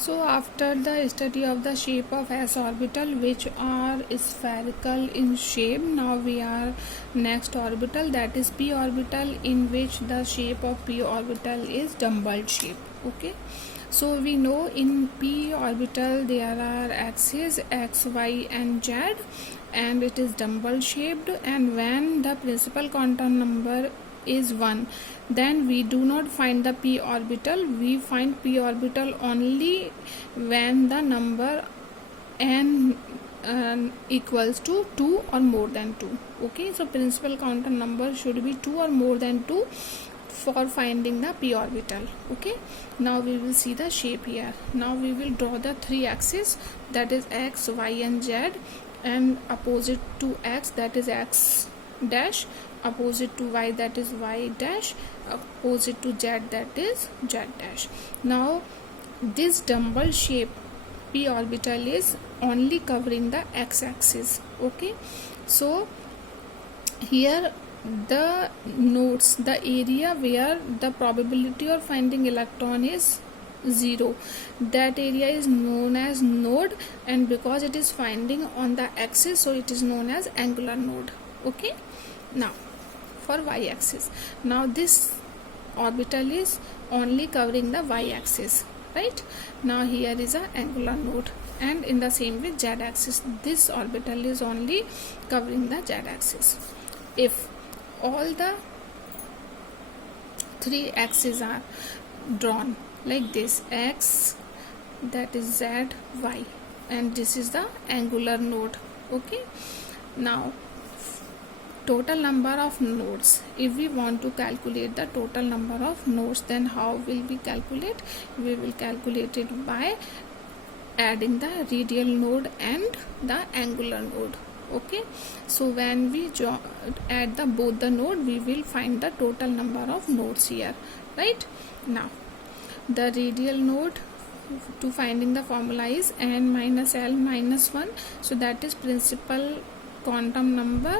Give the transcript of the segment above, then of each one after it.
So after the study of the shape of s orbital which are spherical in shape, now we are next orbital, that is p orbital, in which the shape of p orbital is dumbbell shape. Okay, so we know in p orbital there are axes x, y and z, and it is dumbbell shaped, and when the principal quantum number is 1, then we do not find the p orbital. We find p orbital only when the number n equals to 2 or more than 2. Okay, so principal quantum number should be 2 or more than 2 for finding the p orbital. Okay, now we will see the shape here. Now we will draw the three axes, that is x, y and z, and opposite to x, that is x dash, opposite to y, that is y dash, opposite to z, that is z dash. Now this dumbbell shape p orbital is only covering the x axis. Okay, so here the nodes, the area where the probability of finding electron is 0, that area is known as node, and because it is finding on the axis, so it is known as angular node. Okay, now for y axis, now this orbital is only covering the y axis, right? Now here is a angular node, and in the same way z axis, this orbital is only covering the z axis. If all the three axes are drawn like this, x, that is z, y, and this is the angular node. Okay, now total number of nodes, if we want to calculate the total number of nodes, then how will we calculate? We will calculate it by adding the radial node and the angular node. Okay, so when we add the both the node, we will find the total number of nodes here, right? Now the radial node, to finding the formula is n minus l minus 1, so that is principal quantum number.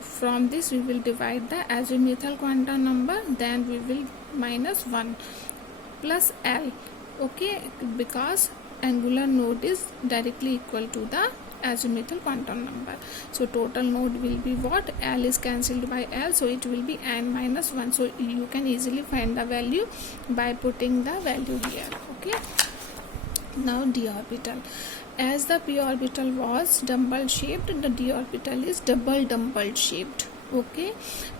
From this we will divide the azimuthal quantum number, then we will minus 1 plus l. Okay, because angular node is directly equal to the azimuthal quantum number, so total node will be what? L is cancelled by L, so it will be n minus 1. So you can easily find the value by putting the value here. Okay, now d orbital, as the p orbital was dumbbell shaped, the d orbital is double dumbbell shaped. Okay,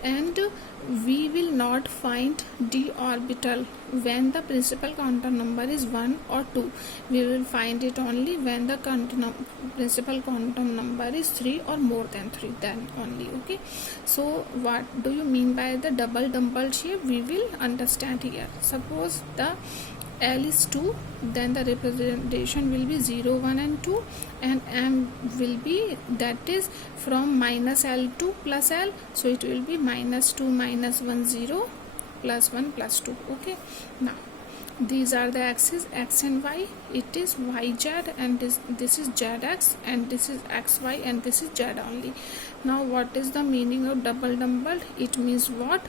and we will not find d orbital when the principal quantum number is 1 or 2. We will find it only when the principal quantum number is 3 or more than 3, then only. Okay, so what do you mean by the double dumbbell shape? We will understand here. Suppose the L is 2, then the representation will be 0, 1 and 2, and M will be, that is from minus L to plus L, so it will be minus 2 minus 1 0 plus 1 plus 2. Okay, now these are the axes x and y, it is yz, and this is zx, and this is xy, and this is z only. Now what is the meaning of double dumbbell? It means what?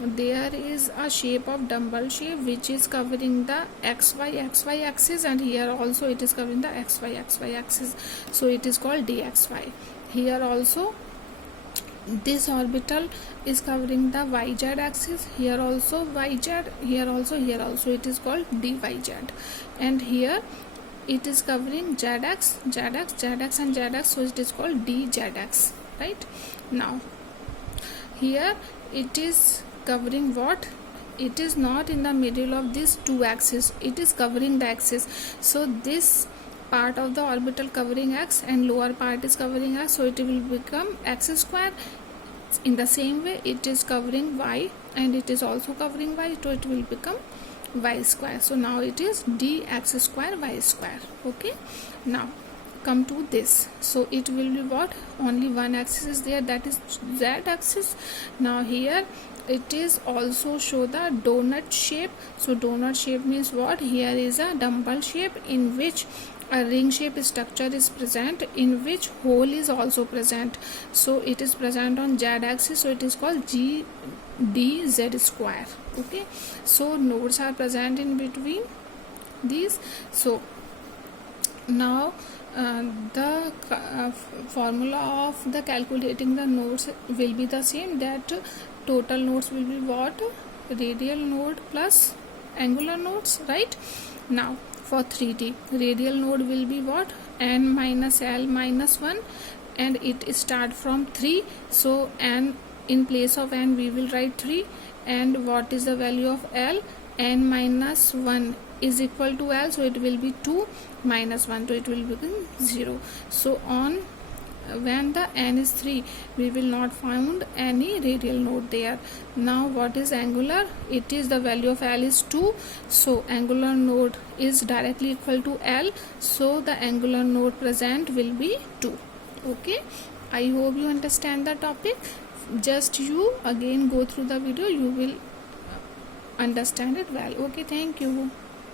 There is a shape of dumbbell shape which is covering the xy axis, and here also it is covering the xy axis, so it is called dxy. Here also this orbital is covering the yz axis, here also yz, here also it is called dyz, and here it is covering zx and zx, so it is called dzx, right? Now here it is covering what? It is not in the middle of these two axes, it is covering the axis, so this part of the orbital covering x and lower part is covering x, so it will become x square. In the same way it is covering y and it is also covering y, so it will become y square. So now it is dx square y square. Okay, now come to this, so it will be what? Only one axis is there, that is z axis. Now here it is also show the donut shape. So donut shape means what? Here is a dumbbell shape in which a ring shape structure is present, in which hole is also present, so it is present on z axis, so it is called dz square. Okay, so nodes are present in between these. So now the formula of the calculating the nodes will be the same, that total nodes will be what, radial node plus angular nodes, right? Now for 3D, radial node will be what, n minus l minus 1, and it start from 3, so n, in place of n we will write 3, and what is the value of l, n minus 1 is equal to l, so it will be 2 minus 1, so it will become 0. So on when the n is 3, we will not find any radial node there. Now what is angular? It is the value of l is 2, so angular node is directly equal to l, so the angular node present will be 2. Okay, I hope you understand the topic. Just you again go through the video, you will understand it well. Okay, thank you.